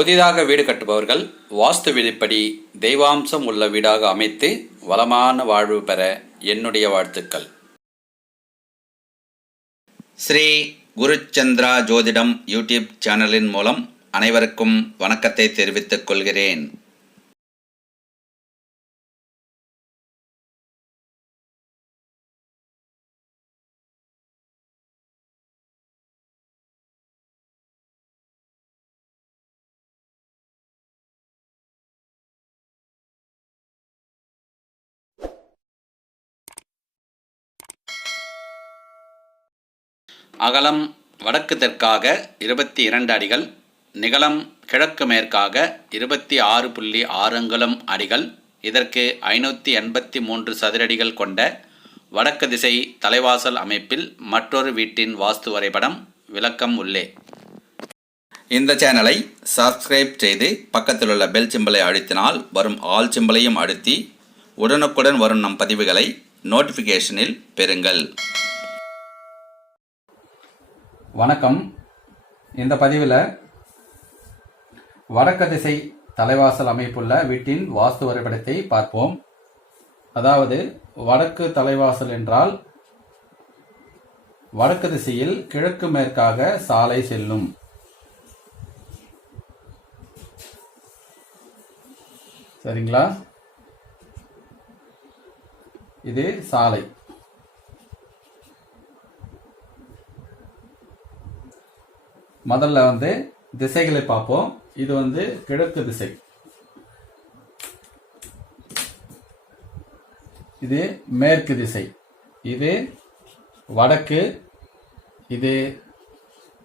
புதிதாக வீடு கட்டுபவர்கள் வாஸ்து விதிப்படி தெய்வாம்சம் உள்ள வீடாக அமைத்து வளமான வாழ்வு பெற என்னுடைய வாழ்த்துக்கள். ஸ்ரீ குருச்சந்திரா ஜோதிடம் யூடியூப் சேனலின் மூலம் அனைவருக்கும் வணக்கத்தை தெரிவித்துக் கொள்கிறேன். அகலம் வடக்கு தெற்காக இருபத்தி இரண்டு அடிகள் நிகலம் கிழக்கு மேற்காக இருபத்தி ஆறு புள்ளி ஆறு அங்குலம் அடிகள் இதற்கு ஐநூற்றி எண்பத்தி மூன்று சதுரடிகள் கொண்ட வடக்கு திசை தலைவாசல் அமைப்பில் மற்றொரு வீட்டின் வாஸ்து வரைபடம் விளக்கம் உள்ளே. இந்த சேனலை சப்ஸ்கிரைப் செய்து பக்கத்தில் உள்ள பெல் சிம்பலை அழுத்தினால் வரும் ஆல் சிம்பலையும் அழுத்தி உடனுக்குடன் வரும் நம் பதிவுகளை நோட்டிஃபிகேஷனில் பெறுங்கள். வணக்கம். இந்த பதிவில் வடக்கு திசை தலைவாசல் அமைப்புள்ள வீட்டின் வாஸ்து வரைபடத்தை பார்ப்போம். அதாவது வடக்கு தலைவாசல் என்றால் வடக்கு திசையில் கிழக்கு மேற்காக சாலை செல்லும். சரிங்களா? இது சாலை. முதல்ல வந்து திசைகளை பார்ப்போம். இது வந்து கிழக்கு திசை. இது மேற்கு திசை. இது வடக்கு இது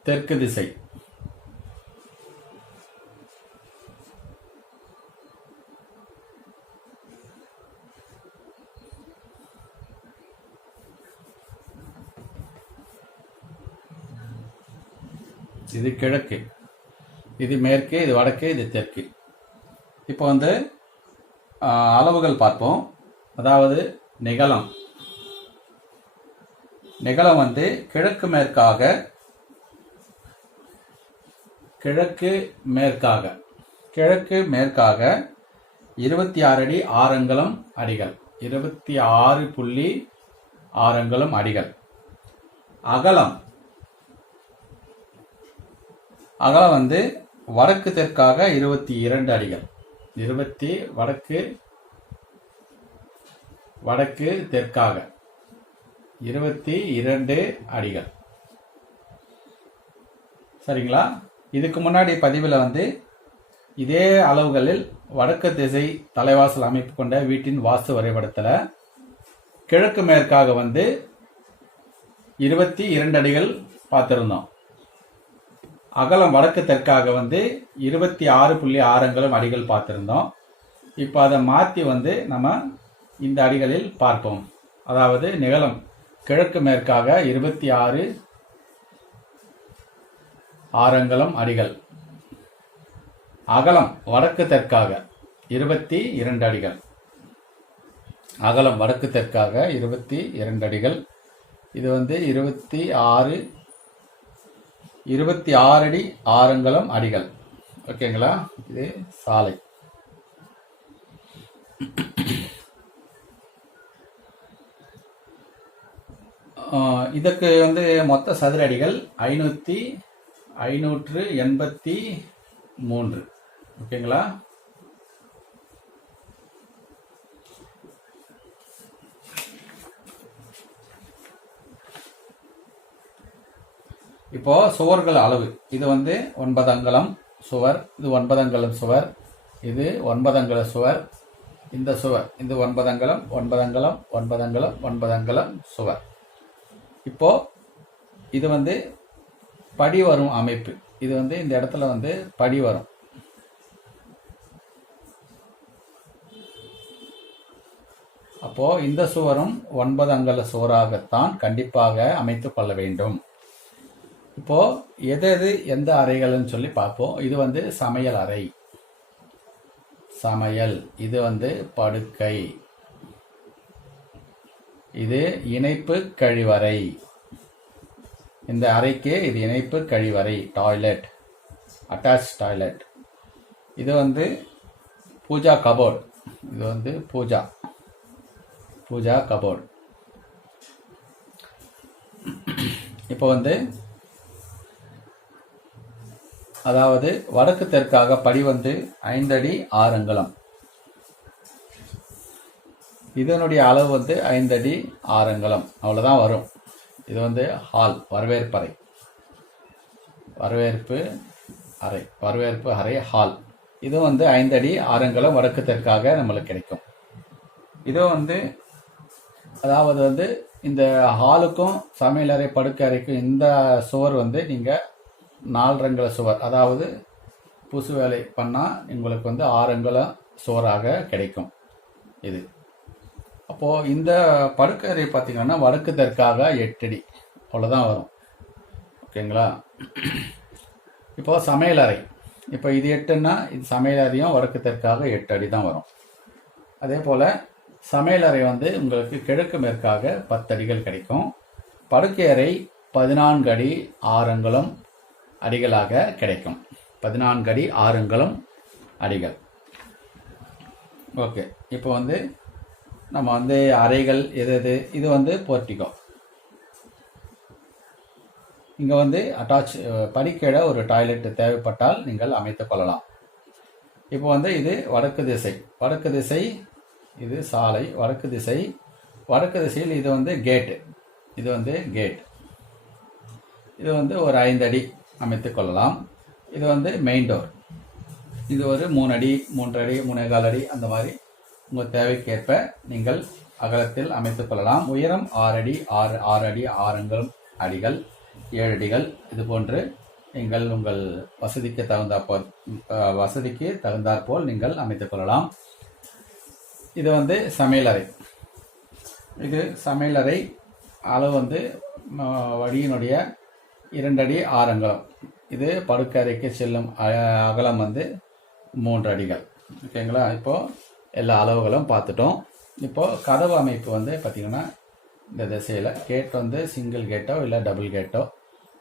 தெற்கு திசை. இது கிழக்கு இது மேற்கு இது வடக்கு இது தெற்கு. இப்போ வந்து அளவுகள் பார்ப்போம். அதாவது நிகலம் நிகலம் வந்து கிழக்கு மேற்காக கிழக்கு மேற்காக கிழக்கு மேற்காக இருபத்தி ஆறு அடி ஆரங்கலம் அடிகள். இருபத்தி ஆறு புள்ளி ஆரங்கலம் அடிகள். அகலம். அகலம் வந்து வடக்கு தெற்காக இருபத்தி இரண்டு அடிகள். இருபத்தி வடக்கு வடக்கு தெற்காக இருபத்தி இரண்டு அடிகள். சரிங்களா? இதுக்கு முன்னாடி பதிவில் வந்து இதே அளவுகளில் வடக்கு திசை தலைவாசல் அமைப்பு கொண்ட வீட்டின் வாஸ்து வரைபடத்தில் கிழக்கு மேற்காக வந்து இருபத்தி இரண்டு அடிகள் பார்த்துருந்தோம். அகலம் வடக்கு தெற்காக வந்து இருபத்தி ஆறு புள்ளி ஆறங்களும் அடிகள் பார்த்துருந்தோம். இப்போ அதை மாற்றி வந்து நம்ம இந்த அடிகளில் பார்ப்போம். அதாவது நிகழம் கிழக்கு மேற்காக இருபத்தி ஆறு ஆரங்களும் அடிகள். அகலம் வடக்கு தெற்காக இருபத்தி இரண்டு அடிகள். அகலம் வடக்கு தெற்காக இருபத்தி இரண்டு அடிகள். இது வந்து இருபத்தி ஆறு இருபத்தி ஆறு அடி ஆரங்கலம் அடிகள். ஓகேங்களா? இது சாலை. இதற்கு வந்து மொத்த சதுர அடிகள் ஐநூற்றி ஐநூற்று எண்பத்தி மூன்று. ஓகேங்களா? இப்போ சுவர்கள் அளவு. இது வந்து ஒன்பது அங்கலம் சுவர் இது ஒன்பது அங்கலம் சுவர் இது ஒன்பது அங்கல சுவர் இந்த சுவர் இது ஒன்பது அங்கலம் ஒன்பது அங்கலம் ஒன்பது அங்கலம் ஒன்பது அங்கலம் சுவர். இப்போ இது வந்து படி வரும் அமைப்பு. இது வந்து இந்த இடத்துல வந்து படி வரும். அப்போ இந்த சுவரும் ஒன்பது அங்கல சுவராகத்தான் கண்டிப்பாக அமைத்துக் கொள்ள வேண்டும். இப்போ எது எது எந்த அறைகள்னு சொல்லி பார்ப்போம். இது வந்து சமையல் அறை. சமையல். இது வந்து படுக்கை. இது இணைப்பு கழிவறை. இந்த அறைக்கு இது இணைப்பு கழிவறை. டாய்லெட் அட்டாச் டாய்லெட் இது வந்து பூஜா கபோர்டு இது வந்து பூஜா. பூஜா கபோர்டு இப்போ வந்து அதாவது வடக்கு தெற்காக படி வந்து ஐந்தடி ஆறு அங்குலம் இதனுடைய அளவு வந்து ஐந்தடி ஆறு அவ்வளோதான் வரும். இது வந்து ஹால் வரவேற்பறை. வரவேற்பு அறை வரவேற்பு அறை ஹால் இது வந்து ஐந்தடி ஆரங்கலம் வடக்கு தெற்காக நம்மளுக்கு கிடைக்கும். இது வந்து அதாவது வந்து இந்த ஹாலுக்கும் சமையலறை படுக்கை அறைக்கும் இந்த சுவர் வந்து நீங்கள் நாலரங்கல சுவர் அதாவது புசு வேலை பண்ணால் உங்களுக்கு வந்து ஆறங்கல சுவராக கிடைக்கும் இது. அப்போது இந்த படுக்கை பார்த்திங்கன்னா பார்த்தீங்கன்னா வடக்கு தெற்காக எட்டடி அவ்வளோதான் வரும். ஓகேங்களா? இப்போ சமையலறை இப்போ இது எட்டுன்னா இது சமையலறையும் வடக்கு தெற்காக எட்டு அடி தான் வரும். அதே போல் சமையலறை வந்து உங்களுக்கு கிழக்கு மேற்காக பத்து அடிகள் கிடைக்கும். படுக்கை அறை பதினான்கு அடி ஆறு அங்குலம் அடிகளாக கிடைக்கும். பதினான்கு அடி ஆறுங்களும் அடிகள். ஓகே இப்போ வந்து நம்ம வந்து அறைகள் எது எது? இது வந்து போர்ட்டிகோ இங்கே வந்து அட்டாச் படிக்கிட ஒரு டாய்லெட் தேவைப்பட்டால் நீங்கள் அமைத்துக் கொள்ளலாம். இப்போ வந்து இது வடக்கு திசை. வடக்கு திசை இது சாலை. வடக்கு திசை வடக்கு திசையில் இது வந்து கேட்டு இது வந்து கேட் இது வந்து ஒரு ஐந்து அடி. அமைத்து கொள்ளலாம் இது வந்து மெயின் டோர் இது ஒரு மூணு அடி மூன்று அடி மூணே அடி அந்த மாதிரி உங்கள் தேவைக்கேற்ப நீங்கள் அகலத்தில் அமைத்துக் கொள்ளலாம். உயரம் ஆறு அடி ஆறு ஆறு அடி ஆறுங்கள் அடிகள் ஏழு அடிகள். இது போன்று நீங்கள் உங்கள் வசதிக்கு தகுந்தாற்போல் வசதிக்கு தகுந்தாற்போல் நீங்கள் அமைத்துக் கொள்ளலாம். இது வந்து சமையலறை இது சமையலறை அளவு வந்து ம, வடியினுடைய இரண்டடி அடி அங்குலம் இது படுக்கறைக்கு செல்லும் அ- அகலம் வந்து மூன்று அடிகள் ஓகேங்களா? இப்போது எல்லா அளவுகளும் பார்த்துட்டோம். இப்போது கதவு அமைப்பு வந்து பார்த்திங்கன்னா இந்த திசையில் கேட் வந்து சிங்கிள் கேட்டோ இல்லை டபுள் கேட்டோ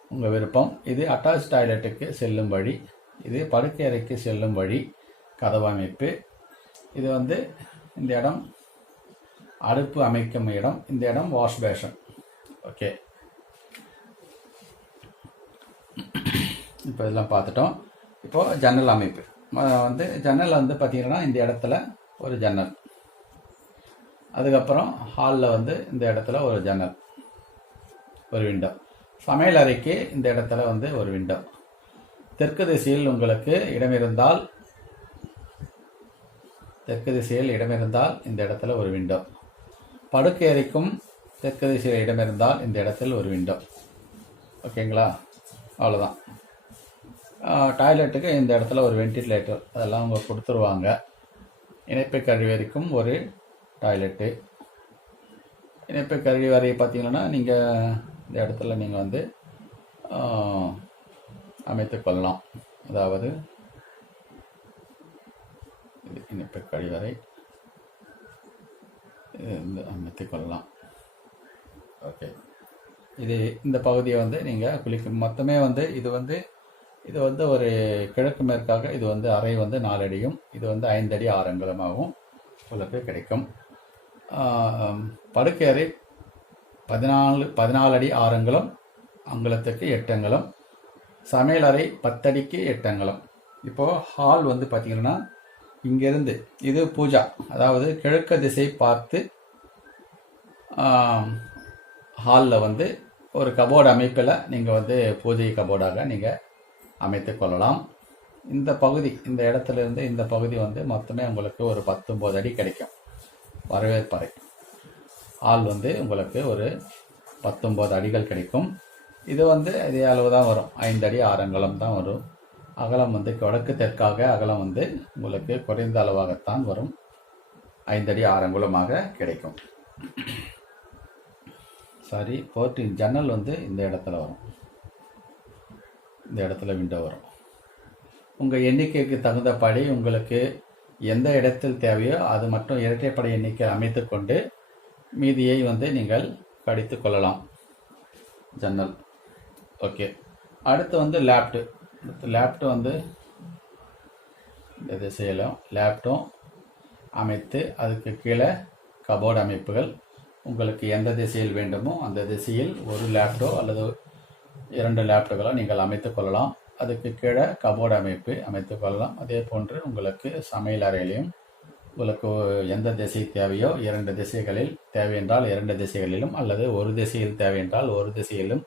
உங்கள் விருப்பம். இது அட்டாச் டாய்லெட்டுக்கு செல்லும் வழி. இது படுக்கை அறைக்கு செல்லும் வழி கதவு அமைப்பு. இது வந்து இந்த இடம் அடுப்பு அமைக்கும் இடம். இந்த இடம் வாஷ் பேஷன் ஓகே. இப்போ இதெல்லாம் பார்த்துட்டோம். இப்போது ஜன்னல் அமைப்பு. வந்து ஜன்னல் வந்து பார்த்தீங்கன்னா இந்த இடத்துல ஒரு ஜன்னல். அதுக்கப்புறம் ஹாலில் வந்து இந்த இடத்துல ஒரு ஜன்னல் ஒரு விண்டோ சமையல் அறைக்கு இந்த இடத்துல வந்து ஒரு விண்டோ தெற்கு திசையில் உங்களுக்கு இடமிருந்தால் தெற்கு திசையில் இடமிருந்தால் இந்த இடத்துல ஒரு விண்டோ படுக்கை அறைக்கும் தெற்கு திசையில் இடமிருந்தால் இந்த இடத்தில் ஒரு விண்டோ ஓகேங்களா? அவ்வளோதான் டாய்லெட்டுக்கு இந்த இடத்துல ஒரு வென்டிலேட்டர் அதெல்லாம் அவங்க கொடுத்துருவாங்க. இணைப்பு வரைக்கும் ஒரு டாய்லெட்டு. இணைப்பு கழிவறை பார்த்தீங்கன்னா நீங்கள் இந்த இடத்துல நீங்கள் வந்து அமைத்து கொள்ளலாம். அதாவது இது இணைப்பு கழிவறை இது வந்து கொள்ளலாம். ஓகே. இது இந்த பகுதியை வந்து நீங்கள் குளிக்க மொத்தமே வந்து இது வந்து இது வந்து ஒரு கிழக்கு மேற்காக இது வந்து அறை வந்து நாலடியும் இது வந்து ஐந்தடி ஆரங்கலமாகவும் உங்களுக்கு கிடைக்கும். படுக்கை அறை பதினாலு பதினாலு அடி ஆரங்கலம் அங்குலத்துக்கு எட்டங்கலம் சமையல் அறை பத்தடிக்கு எட்டங்கலம் இப்போது ஹால் வந்து பார்த்தீங்கன்னா இங்கேருந்து இது பூஜா அதாவது கிழக்கு திசை பார்த்து ஹாலில் வந்து ஒரு கபோர்டு அமைப்பில் நீங்கள் வந்து பூஜை கபோர்டாக நீங்கள் அமைத்துக் கொள்ளலாம். இந்த பகுதி இந்த இடத்துல இருந்து இந்த பகுதி வந்து மொத்தமே உங்களுக்கு ஒரு பத்தொம்போது அடி கிடைக்கும். வரவேற்பறை. ஆள் வந்து உங்களுக்கு ஒரு பத்தொம்போது அடிகள் கிடைக்கும். இது வந்து இதே அளவு தான் வரும். ஐந்து அடி ஆறு தான் வரும். அகலம் வந்து வடக்கு தெற்காக அகலம் வந்து உங்களுக்கு குறைந்த அளவாகத்தான் வரும். ஐந்து அடி ஆறு கிடைக்கும். சாரி போர்ட்டின் ஜன்னல் வந்து இந்த இடத்துல வரும். இந்த இடத்துல விண்டோ வரும். உங்கள் எண்ணிக்கைக்கு தகுந்தபடி உங்களுக்கு எந்த இடத்தில் தேவையோ அது மட்டும் இரட்டைப்படை எண்ணிக்கை அமைத்துக்கொண்டு மீதியை வந்து நீங்கள் கடித்து கொள்ளலாம். ஜன்னல் ஓகே அடுத்து வந்து லேப்டு லேப்டு வந்து இந்த இந்த திசையிலும் லேப்டும் அமைத்து அதுக்கு கீழே கபோர்டு அமைப்புகள். உங்களுக்கு எந்த திசையில் வேண்டுமோ அந்த திசையில் ஒரு லேப்டோ அல்லது இரண்டு லேப்டாப்களை நீங்கள் அமைத்துக் கொள்ளலாம். அதுக்கு கீழே கபோர்டு அமைப்பு அமைத்துக் கொள்ளலாம். அதே போன்று உங்களுக்கு சமையல் அறையிலையும் உங்களுக்கு எந்த திசை தேவையோ இரண்டு திசைகளில் தேவையென்றால் இரண்டு திசைகளிலும் அல்லது ஒரு திசையில் தேவையென்றால் ஒரு திசையிலும்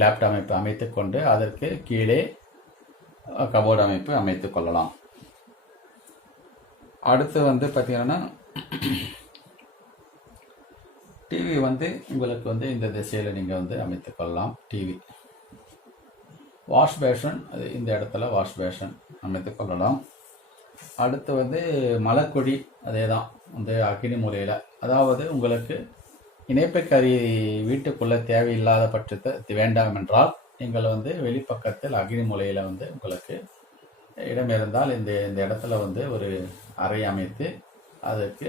லேப்டாப் அமைப்பு அமைத்து கொண்டு அதற்கு கீழே கபோர்டு அமைப்பு அமைத்துக் கொள்ளலாம். அடுத்து வந்து பார்த்திங்கன்னா டிவி வந்து உங்களுக்கு வந்து இந்த திசையில் நீங்கள் வந்து அமைத்து கொள்ளலாம். டிவி வாஷ் பேஷன் அது இந்த இடத்துல வாஷ் பேஷன் அமைத்துக் கொள்ளலாம். அடுத்து வந்து மலக்குழி அதே தான் வந்து அக்னி மூலையில். அதாவது உங்களுக்கு இணைப்புக்கறி வீட்டுக்குள்ளே தேவையில்லாத பட்சத்தை வேண்டாம் என்றால் நீங்கள் வந்து வெளிப்பக்கத்தில் அக்னி மூலையில் வந்து உங்களுக்கு இடம் இருந்தால் இந்த இந்த இடத்துல வந்து ஒரு அறை அமைத்து அதற்கு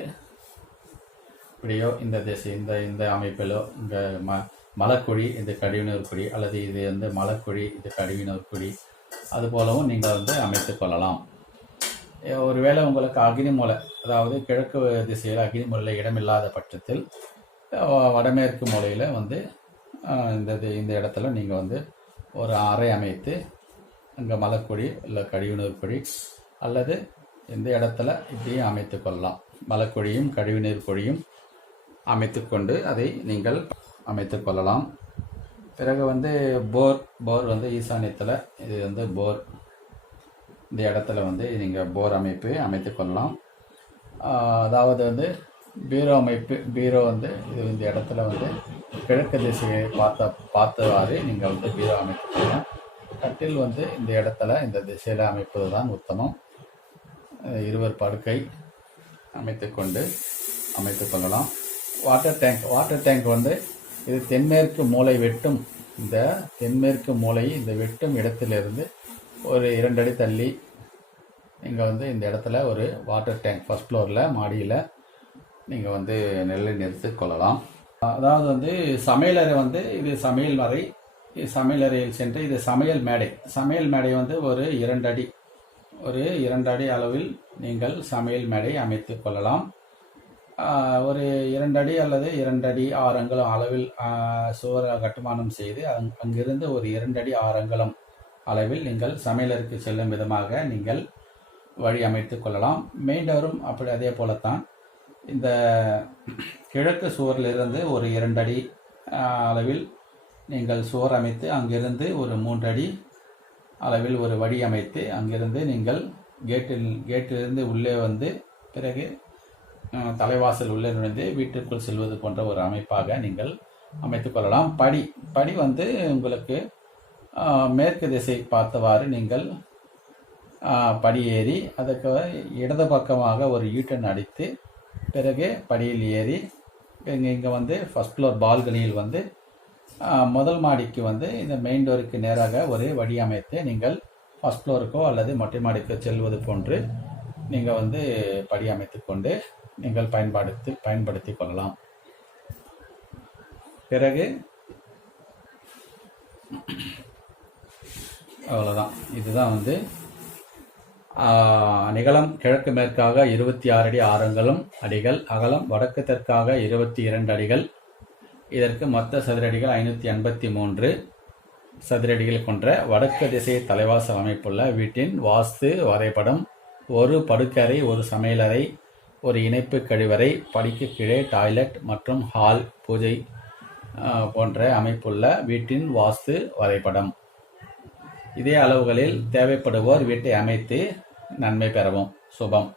இப்படியோ இந்த திசை இந்த இந்த அமைப்பிலோ இங்கே ம மலக்குழி இது கழிவுநீர் குழி அல்லது இது வந்து மலக்குழி இது கழிவுநீர் குழி அது போலவும் நீங்கள் வந்து அமைத்து கொள்ளலாம். ஒருவேளை உங்களுக்கு அக்னிமூலை அதாவது கிழக்கு திசையில் அக்னிமூலையில் இடமில்லாத பட்சத்தில் வடமேற்கு மூலையில் வந்து இந்த இது- இந்த இடத்துல நீங்கள் வந்து ஒரு அறை அமைத்து அங்கே மலக்குழி இல்லை கழிவுநீர் குழி அல்லது இந்த இடத்துல இப்படியும் அமைத்து கொள்ளலாம். மலக்குழியும் கழிவுநீர் குழியும் அமைத்துக்கொண்டு அதை நீங்கள் அமைத்து கொள்ளலாம். பிறகு வந்து போர் போர் வந்து ஈசானியத்தில் இது வந்து போர். இந்த இடத்துல வந்து நீங்கள் போர் அமைப்பு அமைத்து கொள்ளலாம். அதாவது வந்து பீரோ அமைப்பு பீரோ வந்து இது இந்த இடத்துல வந்து கிழக்கு திசையை பார்த்த பார்த்தவாறு நீங்கள் வந்து பீரோ அமைத்துக் கொள்ளலாம். கட்டில் வந்து இந்த இடத்துல இந்த திசையில் அமைப்பது தான் உத்தமம் இருவர் படுக்கை அமைத்துக்கொண்டு அமைத்து கொள்ளலாம். வாட்டர் டேங்க் வாட்டர் டேங்க் வந்து இது தென்மேற்கு மூலை வெட்டும். இந்த தென்மேற்கு மூளை இந்த வெட்டும் இடத்திலிருந்து ஒரு இரண்டு அடி தள்ளி நீங்கள் வந்து இந்த இடத்துல ஒரு வாட்டர் டேங்க் ஃபர்ஸ்ட் ஃப்ளோரில் மாடியில் நீங்கள் வந்து நிலை நிறுத்தி கொள்ளலாம். அதாவது வந்து சமையலறை வந்து இது சமையல் அறை. இது சமையலறையில் சென்று இது சமையல் மேடை. சமையல் மேடை வந்து ஒரு இரண்டு அடி. ஒரு இரண்டு அடி அளவில் நீங்கள் சமையல் மேடை அமைத்து கொள்ளலாம். ஒரு இரண்டு அடி அல்லது இரண்டடி அடி அளவில் சுவர் கட்டுமானம் செய்து அங் அங்கிருந்து ஒரு இரண்டடி அடி அளவில் நீங்கள் சமையலருக்கு செல்லும் விதமாக நீங்கள் வழி அமைத்து கொள்ளலாம். மெயின்டோரும் அப்படி அதே போலத்தான். இந்த கிழக்கு சுவரிலிருந்து ஒரு இரண்டடி அளவில் நீங்கள் சுவர் அமைத்து அங்கிருந்து ஒரு மூன்று அடி அளவில் ஒரு வழி அமைத்து அங்கிருந்து நீங்கள் கேட்டில் கேட்டிலிருந்து உள்ளே வந்து பிறகு தலைவாசல் உள்ளே நுழைந்து வீட்டிற்குள் செல்வது போன்ற ஒரு அமைப்பாக நீங்கள் அமைத்து கொள்ளலாம். படி படி வந்து உங்களுக்கு மேற்கு திசை பார்த்தவாறு நீங்கள் படியேறி அதற்கு அதுக்கு இடது பக்கமாக ஒரு யூட்டன் அடித்து பிறகு படியில் ஏறி இங்கே இங்கே வந்து ஃபர்ஸ்ட் ஃப்ளோர் பால்கனியில் வந்து முதல் மாடிக்கு வந்து இந்த மெயின் டோருக்கு நேராக ஒரு வழி அமைத்து நீங்கள் ஃபர்ஸ்ட் ஃப்ளோருக்கோ அல்லது மொட்டை மாடிக்கோ செல்வது போன்று நீங்கள் வந்து படி அமைத்து கொண்டு நீங்கள் பயன்படுத்தி பயன்படுத்தி கொள்ளலாம். பிறகு அவ்வளோதான் இதுதான் வந்து நிகழம் கிழக்கு மேற்காக இருபத்தி ஆறு அடி ஆரங்களும் அடிகள் அகலம் வடக்கு தெற்காக இருபத்தி இரண்டு அடிகள் இதற்கு மொத்த சதுரடிகள் ஐநூற்றி எண்பத்தி மூன்று சதுரடிகள் கொண்ட வடக்கு திசை தலைவாசல் அமைப்புள்ள வீட்டின் வாஸ்து வரைபடம் ஒரு படுக்கறை ஒரு சமையலறை ஒரு இணைப்பு கழிவறை படிக்கு கீழே டாய்லெட் மற்றும் ஹால் பூஜை போன்ற அமைப்புள்ள வீட்டின் வாஸ்து வரைபடம். இதே அளவுகளில் தேவைப்படுவோர் வீட்டை அமைத்து நன்மை பெறவும். சுபம்.